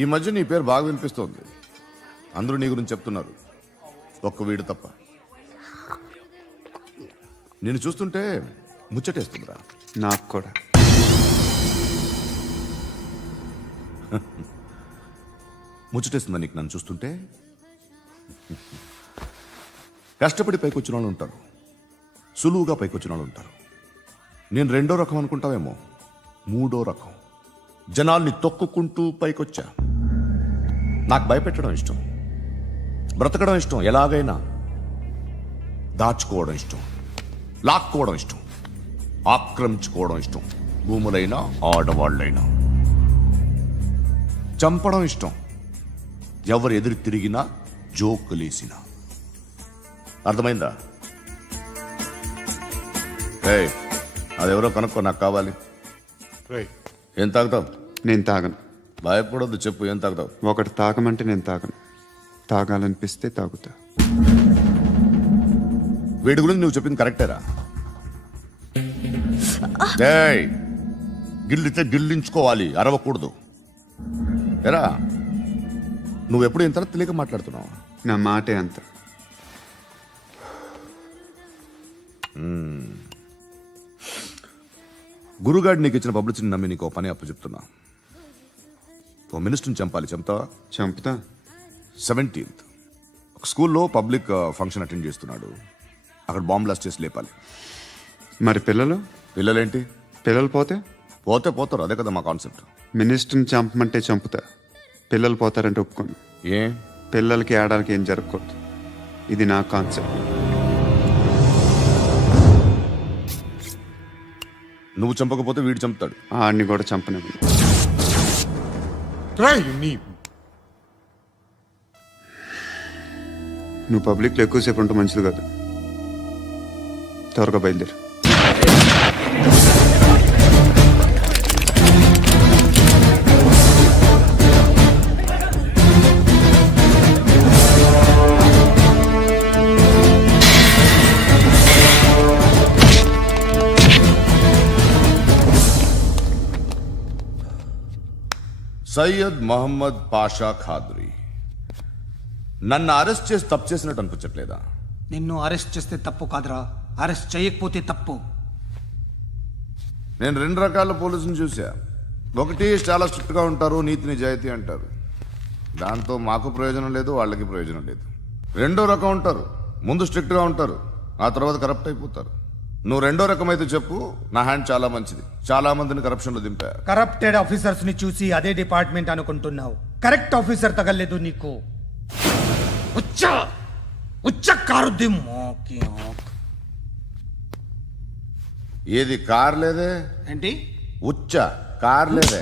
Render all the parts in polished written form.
ఈ మధ్య నీ పేరు బాగా వినిపిస్తోంది. అందరూ నీ గురించి చెప్తున్నారు, ఒక్క వీడు తప్ప. నేను చూస్తుంటే ముచ్చటేస్తుందిరా. నాకు కూడా. ముచ్చటేస్తుందా నీకు నన్ను చూస్తుంటే? కష్టపడి పైకొచ్చిన వాళ్ళు ఉంటారు, సులువుగా పైకొచ్చిన వాళ్ళు ఉంటారు. నేను రెండో రకం అనుకుంటావేమో, మూడో రకం. జనాల్ని తొక్కుకుంటూ పైకొచ్చా. నాకు భయపెట్టడం ఇష్టం, బ్రతకడం ఇష్టం, ఎలాగైనా దాచుకోవడం ఇష్టం, లాక్కోవడం ఇష్టం, ఆక్రమించుకోవడం ఇష్టం. భూములైనా ఆడవాళ్ళైనా చంపడం ఇష్టం, ఎవరు ఎదురు తిరిగినా జోకులేసినా. అర్థమైందా? ఏయ్, అదెవరో కనుక్కో, నాకు కావాలి. ఏం తాగుతావు? నేను తాగను. భయపడొద్దు, చెప్పు ఏం తాగుతావు? ఒకటి తాగమంటే నేను తాగను. తాగాలనిపిస్తే తాగుతా. వీడి గురించి నువ్వు చెప్పింది కరెక్టేరా? ఏయ్, గిల్లితే గిల్లించుకోవాలి, అరవకూడదు. ఎరా, నువ్వెప్పుడు ఇంత తెలియక మాట్లాడుతున్నావు? నా మాటే అంత. గురుగాడు నీకు ఇచ్చిన పబ్లిసిటీని నమ్మి నీకు పని అప్పచెప్తున్నా. ఓ మినిస్టర్ని చంపాలి, చంపుతావా? చంపుతా. 17th ఒక స్కూల్లో పబ్లిక్ ఫంక్షన్ అటెండ్ చేస్తున్నాడు. అక్కడ బాంబ్ బ్లాస్ట్ చేసి లేపాలి. మరి పిల్లలు? పిల్లలేంటి? పిల్లలు పోతే పోతే పోతారు, అదే కదా మా కాన్సెప్ట్. మినిస్టర్ని చంపమంటే చంపుతా, పిల్లలు పోతారంటే ఒప్పుకోను. ఏ? పిల్లలకి ఆడాలకి ఏం జరగకూడదు. ఇది నా కాన్సెప్ట్. నువ్వు చంపకపోతే వీడు చంపుతాడు. ఆడిని కూడా చంపనివ్వను. నువ్వు పబ్లిక్లో ఎక్కువసేపు ఉంటే మంచిది కాదు. త్వరగా బయలుదేరు. సయ్యద్ మహమ్మద్ పాషా ఖాద్రీ. నన్ను అరెస్ట్ చేసి తప్పు చేసినట్టు అనిపించట్లేదా? నిన్ను అరెస్ట్ చేస్తే తప్పు కాదురా, అరెస్ట్ చేయకపోతే తప్పు. నేను రెండు రకాల పోలీసుని చూసా. ఒకటి చాలా స్ట్రిక్ట్గా ఉంటారు, నీతి నిజాయితీ అంటారు, దాంతో మాకు ప్రయోజనం లేదు, వాళ్ళకి ప్రయోజనం లేదు. రెండో రకం ఉంటారు, ముందు స్ట్రిక్ట్గా ఉంటారు, ఆ తర్వాత కరప్ట్ అయిపోతారు. నువ్వు రెండో రకం అయితే చెప్పు, నా హ్యాండ్ చాలా మంచిది, చాలా మందిని కరప్షన్లో దింపా. కరప్టెడ్ ఆఫీసర్స్ ని చూసి అదే డిపార్ట్మెంట్ అనుకుంటున్నావు. కరెక్ట్ ఆఫీసర్ తగలేదు నీకు. కారుద్ది మోకి. ఏది కార్ లేదే? ఏంటి? ఉచ్చ కార్ లేదే?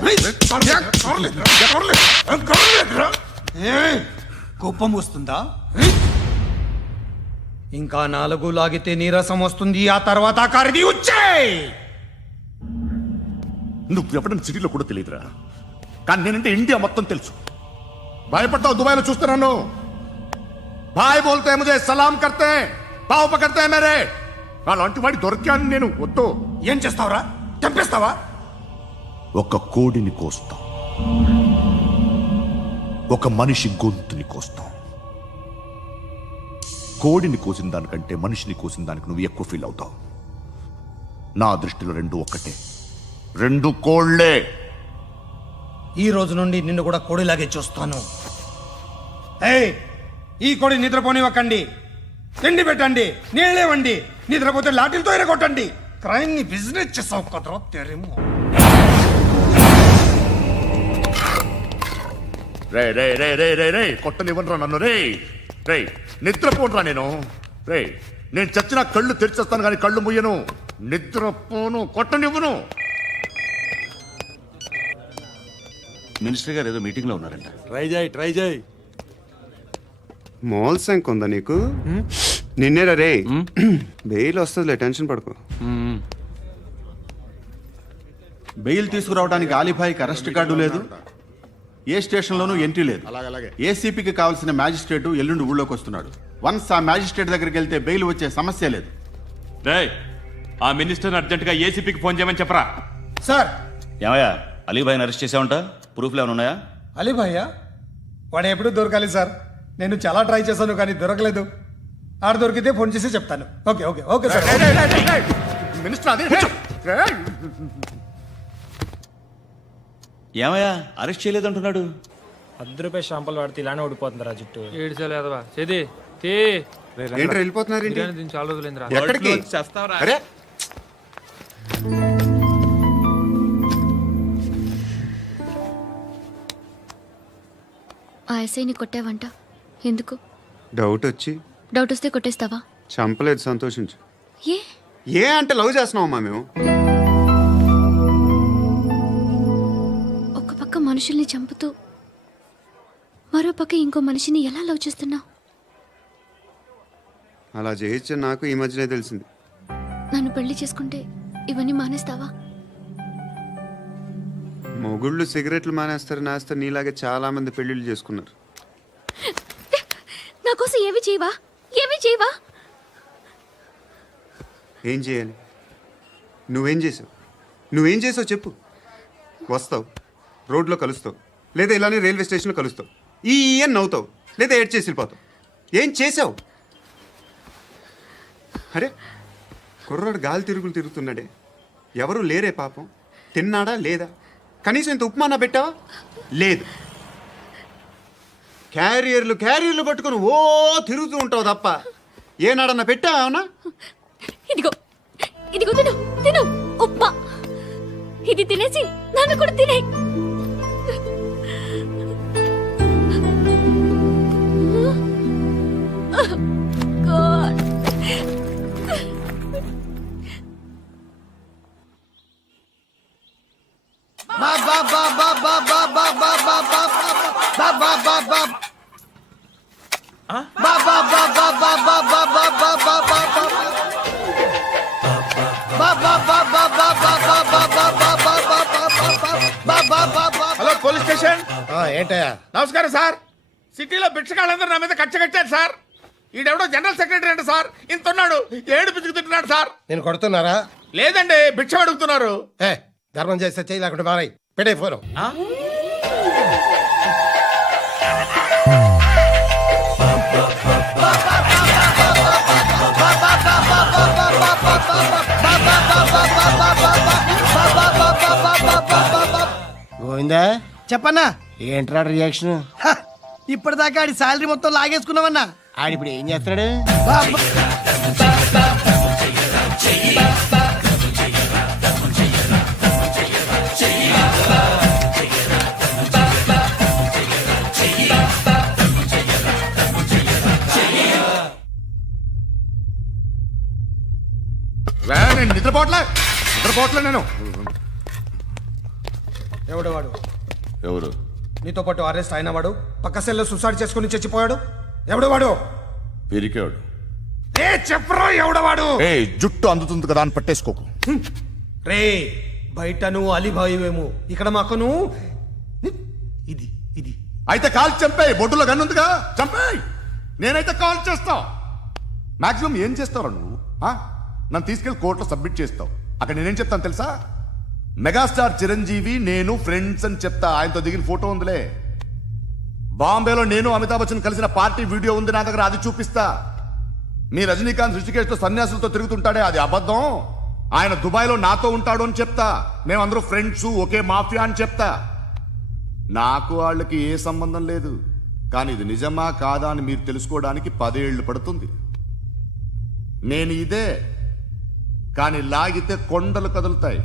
కోపం వస్తుందా? ఇంకా 4 లాగితే నీరసం వస్తుంది, ఆ తర్వాత కారిది ఉచ్చే. నువ్వు ఎప్పుడైనా సిటీలో కూడా తెలియదురా, కానీ నేనంటే ఇండియా మొత్తం తెలుసు. భయపడతావు? దుబాయ్లో చూస్తున్నాను. భాయ్ బోల్తే ముझे సలాం కర్తే, పావు పకడ్తే మేరే. అలాంటి వాడి దొరికాను నేను. వద్దు. ఏం చేస్తావురా? చంపేస్తావా? ఒక కోడిని కోస్తాం, ఒక మనిషి గొంతుని కోస్తాం. కోడిని కోసిన దానికంటే మనిషిని కోసిన దానికి నువ్వు ఎక్కువ ఫీల్ అవుతావు. నా దృష్టిలో రెండు ఒక్కటే, రెండు కోళ్లే. ఈ రోజు నుండి నిన్ను కూడా కోడిలాగే చూస్తాను. ఏయ్, ఈ కోడి నిద్రపోనివ్వకండి. తిండి పెట్టండి, నీళ్ళేవండి. నిద్రపోతే లాఠీలతో ఎరగొట్టండి. క్రైమ్ ని బిజినెస్ చేసావు కదరా తెరేమో. రే రే రే రే రే రే కొట్టనివ్వనరా నన్ను. రే రే నిద్రపోనరా నేను. రే నేను చచ్చిన కళ్ళు తెరిచేస్తాను కానీ కళ్ళు ముయ్యను. నిద్రపోను, కొట్టనివ్వను. మినిస్టర్ గారు ఏదో మీటింగ్ లో ఉన్నారంట. ట్రై చేయి. మోల్ సంక్ ఉందా నీకు? నిన్నేరా రే. బెయిల్ వస్తుందిలే, టెన్షన్ పడుకో. బెయిల్ తీసుకురావడానికి ఆలిభాయికి అరెస్ట్ కార్డు లేదు, ఏ స్టేషన్లోనూ ఎంట్రీ లేదు. ఏసీపీకి కావాల్సిన మ్యాజిస్ట్రేట్ ఎల్లుండి ఊళ్ళోకి వస్తున్నాడు. వన్స్ ఆ మ్యాజిస్ట్రేట్ దగ్గరికి వెళ్తే బెయిల్ వచ్చే సమస్య లేదు. ఆ మినిస్టర్ అర్జెంట్ గా ఏసీపీకి ఫోన్ చేయమని చెప్పరా. సార్, ఏమయ్యా, అలీభాయిని అరెస్ట్ చేసావంట? ప్రూఫ్లు ఏమైనా ఉన్నాయా? అలీ భయ్యా వాడు ఎప్పుడు దొరకాలి సార్. నేను చాలా ట్రై చేశాను కానీ దొరకలేదు. ఆడ దొరికితే ఫోన్ చేసి చెప్తాను. Okay okay okay sir. Minister అదే ఏమయ్యా అరెస్ట్ చేయలేదంటున్నాడు. ₹10 షాంపులు వాడితే ఇలానే ఓడిపోతుందిరా జుట్టు. ఏడ్చలేదవా చేది తీ ఏంట్రా వెళ్ళిపోతున్నారు ఏంటి? బిర్యానీ తిని చాలా రోజులైందిరా. ఎక్కడికి? అరే ఆ ఎస్ఐని కొట్టావంట ఎందుకు? డౌట్ వచ్చి డౌట్ వస్తే కొట్టేస్తావా? చంపలేదు, సంతోషించు. ఏ ఏ అంటే లవ్ చేస్తున్నామమ్మా మేము. ఒక పక్క మనుషుల్ని చంపుతూ మరో పక్క ఇంకో మనిషిని ఎలా లవ్ చేస్తున్నావు? అలా చేయొచ్చు నాకు ఈ మధ్యనే తెలిసింది. నన్ను పెళ్లి చేసుకుంటే ఇవన్నీ మానేస్తావా? మొగుళ్ళు సిగరెట్లు మానేస్తారు, నేస్తారు. నీలాగే చాలా మంది పెళ్లిళ్ళు చేసుకున్నారు. నా కోసం ఏమి చేయవా? ఏమి చేయవా? ఏం చేయాలి? నువ్వేం చేసావు? నువ్వేం చేసావు చెప్పు. వస్తావు, రోడ్లో కలుస్తావు, లేదా ఇలానే రైల్వే స్టేషన్లో కలుస్తావు. ఈ అని నవ్వుతావు, లేదా ఏడ్ చేసి వెళ్ళిపోతావు. ఏం చేసావు? అరే కుర్రాడు గాలి తిరుగులు తిరుగుతున్నాడే, ఎవరు లేరే పాపం. తిన్నాడా లేదా? కనీసం ఇంత ఉప్మానా పెట్టావా? లేదు. క్యారియర్లు పట్టుకొని ఓ తిరుగుతూ ఉంటావు తప్ప ఏనాడన్నా పెట్టావా? అవునా? ఇదిగో ఇదిగో తిను తిను ఉప్మా. ఇది తినేసి నన్ను కూడా తినే. God. Hello police station. ఏంటయ్యా? నమస్కారం సార్. సిటీలో భిక్షగాళ్ళందరూ నా మీద కచ్చ కట్టారు సార్. ఈడెవడో జనరల్ సెక్రటరీ అంట సార్. ఇంత ఉన్నాడు, ఏడు పిచ్చుకు తింటున్నాడు సార్. నేను కొడుతున్నారా? లేదండి, భిక్ష అడుగుతున్నారు. ఏ ధర్మం చేస్తే చేయి, లేకుంటే మారాయి. పెట్టే ఫోను. గోవిందా చెప్పన్నా. ఏంట్రా రియాక్షన్? ఇప్పటిదాకా ఆడి శాలరీ మొత్తం లాగేసుకున్నామన్నా. ఆడిప్పుడు ఏం చేస్తున్నాడు? నేను నిద్రపోవట్లే నేను. ఎవడు వాడు? ఎవరు? నీతో పాటు అరెస్ట్ అయిన వాడు, పక్క సెల్లో సూసైడ్ చేసుకుని చచ్చిపోయాడు. ఎవడు వాడు? పిరికాడు. ఏ చెప్పరా ఎవడవాడు? ఏ జుట్టు అందుతుంది కదా అని పట్టేసుకోకు. రే బయట నువ్వు అలీబాయివేమో, ఇక్కడ మాకు నువ్వు ఇది ఇది. అయితే కాల్ చంపేయి. బొడ్డులో గన్నుందిగా, చంపేయి. నేనైతే కాల్ చేస్తా. మాక్సిమం ఏం చేస్తావు నువ్వు? నన్ను తీసుకెళ్లి కోర్టులో సబ్మిట్ చేస్తావు. అక్కడ నేనేం చెప్తాను తెలుసా? మెగాస్టార్ చిరంజీవి నేను ఫ్రెండ్స్ అని చెప్తా. ఆయనతో దిగిన ఫోటో ఉందిలే. బాంబేలో నేను అమితాబ్ బచ్చన్ కలిసిన పార్టీ వీడియో ఉంది నా దగ్గర, అది చూపిస్తా. మీ రజనీకాంత్ ఋషికేశ్తో సన్యాసులతో తిరుగుతుంటాడే, అది అబద్ధం. ఆయన దుబాయ్లో నాతో ఉంటాడు అని చెప్తా. మేమందరూ ఫ్రెండ్స్, ఒకే మాఫియా అని చెప్తా. నాకు వాళ్ళకి ఏ సంబంధం లేదు. కానీ ఇది నిజమా కాదా అని మీరు తెలుసుకోవడానికి 10 ఏళ్లు పడుతుంది. నేను ఇదే, కానీ లాగితే కొండలు కదులుతాయి.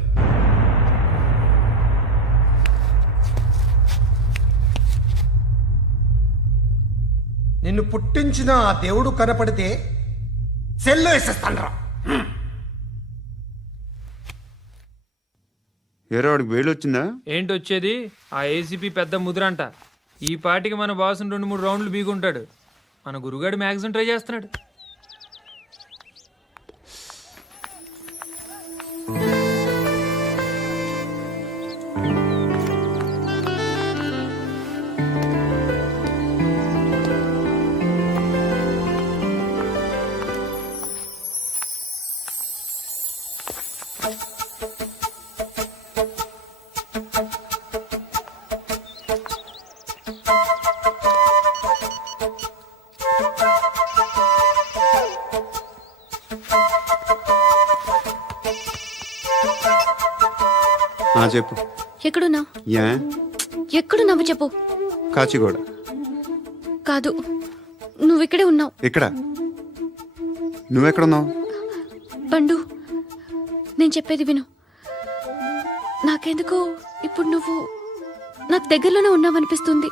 నిన్ను పుట్టించిన ఆ దేవుడు కనపడితే సెల్లో వేసేస్తానరా. ఏరో వాడికి వేలు వచ్చిందా? ఏంటి వచ్చేది? ఆ ఏసీపీ పెద్ద ముద్రంట. ఈ పాటికి మన బాసుని 2-3 రౌండ్లు బీగుంటాడు. మన గురుగాడు మ్యాక్సిమం ట్రై చేస్తున్నాడు. చెప్పు. ఎక్కడున్నావు? యా ఎక్కడున్నావు చెప్పు. కాచిగూడ. కాదు, నువ్వు ఇక్కడే ఉన్నావు. ఇక్కడ నువ్వెక్కడున్నావు? బండు, నేను చెప్పేది విను. నాకెందుకో ఇప్పుడు నువ్వు నాకు దగ్గరలోనే ఉన్నావనిపిస్తుంది.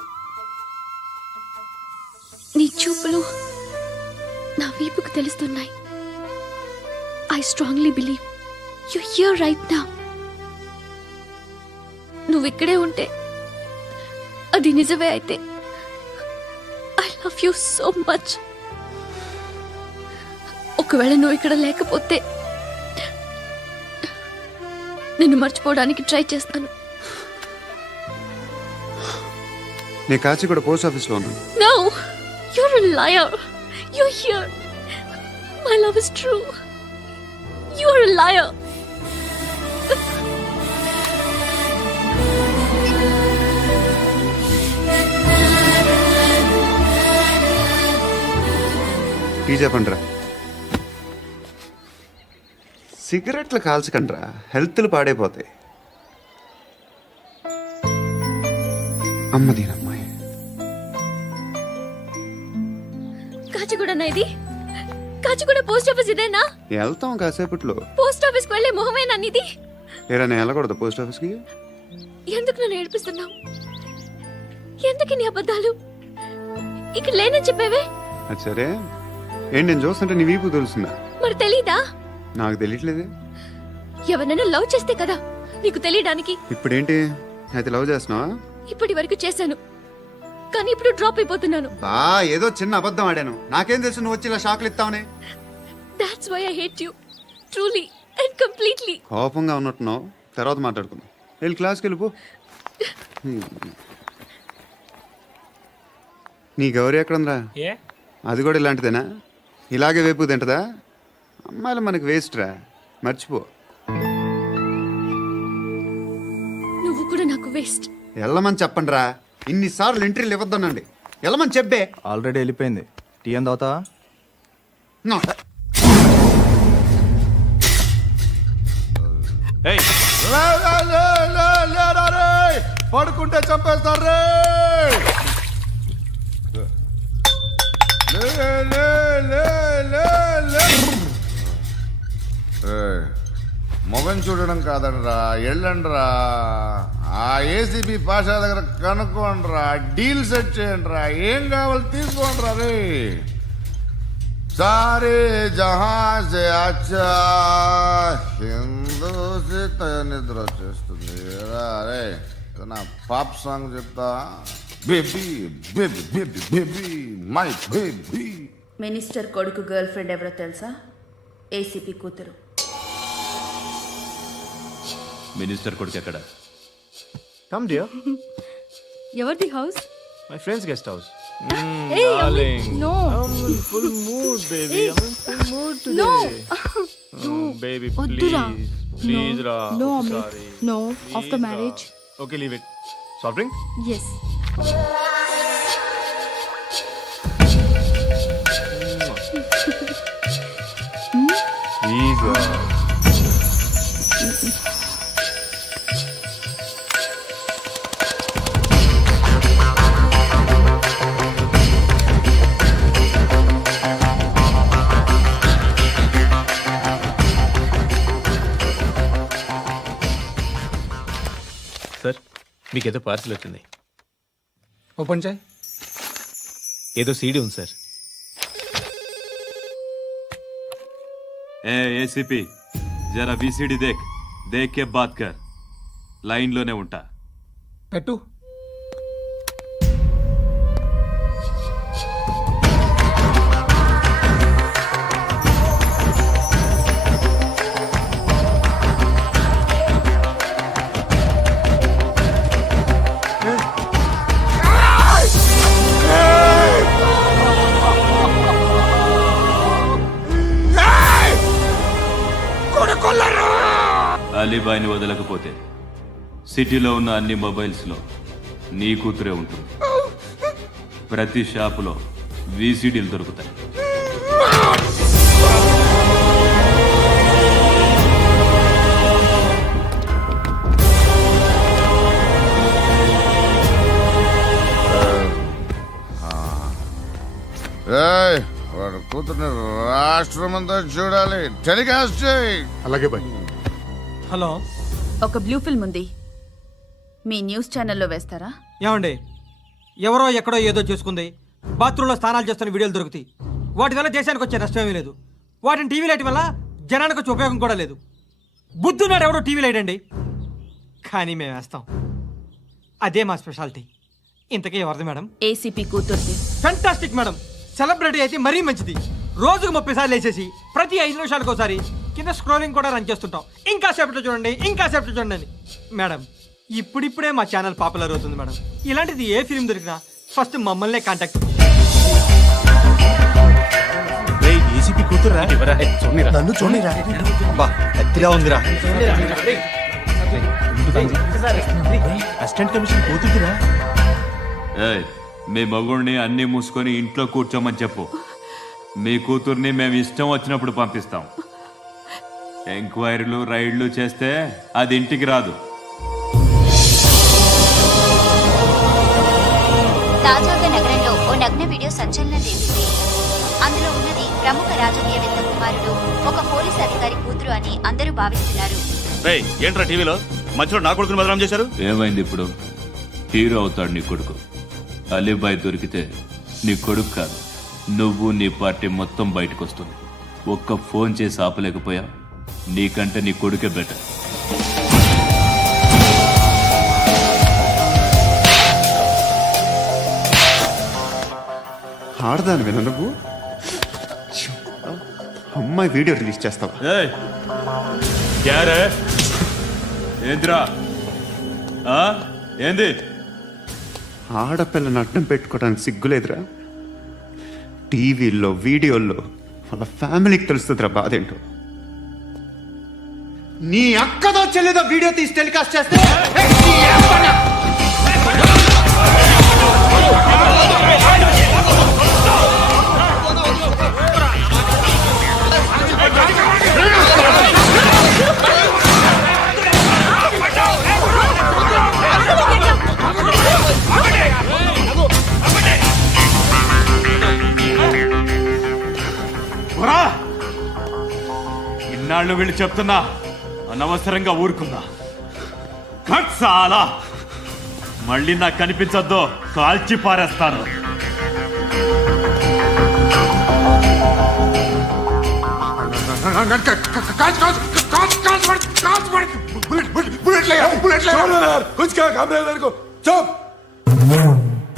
నీ చూపులు నా వీపుకు తెలుస్తున్నాయి. I strongly believe you here right now. నువ్వు ఇక్కడే ఉంటే అది నిజమే అయితే I love you so much. ఒకవేళ నువ్వు ఇక్కడ లేకపోతే నిన్ను మర్చిపోవడానికి ట్రై చేస్తాను. నేను కాచిగూడ పోస్ట్ ఆఫీస్లో ఉన్నాను. No, you're a liar. You're here. My love is true. You're a liar. Tea చెప్పండిరా. సిగరెట్లు కాల్చకండ్రా, హెల్త్లు పాడైపోతాయి. అమ్మ దీనమ్మాయి. కాచిగూడనా ఇది? కాచిగూడ పోస్ట్ ఆఫీస్ ఇదేనా? వెళ్తాం కాసేపట్లో. పోస్ట్ ఆఫీస్కి వెళ్ళే మొహమేనా నీది? ఏరా నేను వెళ్ళకూడదు పోస్ట్ ఆఫీస్కి? ఎందుకు నన్ను ఏడిపిస్తున్నావు? ఎందుకు నీ అబద్ధాలు? ఇక్కడ లేనని చెప్పేవే. అది సరే, ఏంటి నేను చూస్తుంటే నీ వీపు తెలుస్తుందా? మరి తెలీదా? నాకు తెలియట్లేదే. ఎవరైనా లవ్ చేస్తే కదా నీకు తెలియడానికి. ఇప్పుడేంటి అయితే లవ్ చేస్తున్నావా? ఇప్పటి వరకు చేశాను, కానీ ఇప్పుడు డ్రాప్ అయిపోతున్నాను. ఏదో చిన్న అబద్ధం ఆడాను. నాకేం తెలుసు నువ్వు వచ్చి ఇలా షాక్లు ఇస్తావని. That's why I hate you. Truly and completely. కోపంగా ఉన్నట్టున్నావు, తర్వాత మాట్లాడుకుందాం. వెళ్ళి క్లాస్కి వెళ్ళిపో. నీ గౌరీ ఎక్కడుందిరా? ఏ అది కూడా ఇలాంటిదేనా? ఇలాగే వేపు తింటదా? అమ్మాయిలు మనకి వేస్ట్ రా, మర్చిపో. నువ్వు కూడా నాకు వేస్ట్. వెళ్ళమని చెప్పండి రా. ఇన్నిసార్లు ఎంట్రీలు ఇవ్వద్దనండి. వెళ్ళమని చెప్పే. ఆల్రెడీ వెళ్ళిపోయింది. టీ అని తాగుతావా? No. ఏయ్, పడుకుంటే చంపేస్తారు రే. మొగం చూడడం కాదండ్రా, వెళ్ళండ్రా. ఆ ఏసీబీ పాషా దగ్గర కనుక్కోండ్రా, డీల్ సెట్ చేయండిరా, ఏం కావాలి తీసుకోండిరా రే. సారే జహా సే అచ్చా హిందూ సే నిద్ర వచ్చేస్తుంది రే. నా పాప్ సాంగ్ చెప్తా. Baby baby baby baby my baby. Minister కొడుకు గర్ల్ ఫ్రెండ్ ఎవరో తెలుసా? ఏసీపీ కూతురు. మినిస్టర్ కొడుకు ఎక్కడ? Come dear. ఎవరిది house? My friends guest house. No. Full mood baby. Full mood No. Baby వద్దురా. ప్లీజ్ రా. No, sorry. No. After marriage. Okay, leave it. Soft drink? Yes. Please రా. సార్, మీకేదో పార్సిల్ వచ్చింది. ఓపెన్ చేయి. ఏదో CD ఉంది sir. ACP జరా VCD దేక్, దేకే bath కర్. లైన్లోనే ఉంటా. పెట్టు. అలీబాయిని వదలకపోతే సిటీలో ఉన్న అన్ని మొబైల్స్లో నీ కూతురే ఉంటుంది. ప్రతి షాపులో వీసీడీలు దొరుకుతాయి. రేయ్, వాడు కూతుర్ని రాష్ట్రం అంతా చూడాలి, టెలికాస్ట్ చేయి. అలాగే బాయ్. హలో ఒక బ్లూ ఫిల్మ్ ఉంది, మీ న్యూస్ ఛానల్లో వేస్తారా? ఏమండి, ఎవరో ఎక్కడో ఏదో చేసుకుంది, బాత్రూంలో స్నానాలు చేస్తున్న వీడియోలు దొరుకుతాయి. వాటి వల్ల దేశానికి వచ్చే నష్టం ఏమీ లేదు. వాటిని టీవీ లైట్ వల్ల జనానికి వచ్చే ఉపయోగం కూడా లేదు. బుద్ధున్నాడు ఎవడో టీవీ లైట్ అండి, కానీ మేము వేస్తాం. అదే మా స్పెషాలిటీ. ఇంతకీ ఎవరిది మేడం? ఏసీపీ కూతుర్ది. Fantastic madam. సెలబ్రిటీ అయితే మరీ మంచిది. రోజుకు 30 సార్లు వేసేసి ప్రతి 5 నిమిషాలకు ఒకసారి కింద స్క్రోలింగ్ కూడా రన్ చేస్తుంటాం. ఇంకా సేపట్లో చూడండి, ఇంకా సేపట్లో చూడండి అని. మేడం, ఇప్పుడిప్పుడే మా ఛానల్ పాపులర్ అవుతుంది మేడం. ఇలాంటిది ఏ ఫిల్మ్ దొరికినా ఫస్ట్ మమ్మల్నే కాంటాక్ట్. ఏసీపీ కూతురా నన్ను చూడరా ఎత్తిలా ఉందిరా. అసిస్టెంట్ కమిషన్ కూతురురా. ఏయ్, మీ మగుడిని అన్నీ మూసుకొని ఇంట్లో కూర్చోమని చెప్పు. మీ కూతుర్ని మేము ఇష్టం వచ్చినప్పుడు పంపిస్తాం. ఎంక్వైరీలు రైడ్లు చేస్తే అది ఇంటికి రాదు. తాజాగా నగరంలో ఓ నగ్న వీడియో సంచలనం రేపింది. అందులో ఉన్నది ప్రముఖ రాజకీయవేత్త కుమారుడు, ఒక పోలీస్ అధికారి కూతురు అని అందరూ భావిస్తున్నారు. ఏంట్రా టీవీలో మధ్యలో నా కొడుకుని బదనాం చేశారు? ఏమైంది ఇప్పుడు? హీరో అవుతాడు నీ కొడుకు. అలీబాయ్ దొరికితే నీ కొడుకు కాదు, నువ్వు నీ పార్టీ మొత్తం బయటకు వస్తుంది. ఒక్క ఫోన్ చేసి ఆపలేకపోయా, నీకంటే నీ కొడుకే బెటర్. ఆడదాని విన నువ్వు అమ్మాయి వీడియో రిలీజ్ చేస్తావా? ఏయ్, క్యారే? ఏంద్రా? ఏంది? ఆడపిల్లని అడ్డం పెట్టుకోవడానికి సిగ్గులేదురా? టీవీల్లో వీడియోల్లో వాళ్ళ ఫ్యామిలీకి తెలుస్తుందిరా బాధేంటో. నీ అక్కదో చెల్లిదో వీడియో తీసి టెలికాస్ట్ చేస్తే ఇన్నాళ్ళు వీళ్ళు చెప్తున్నా అనవసరంగా ఊరుకుందా. చాలా మళ్ళీ నాకు కనిపించొద్దు, కాల్చి పారేస్తాను. బుల్లెట్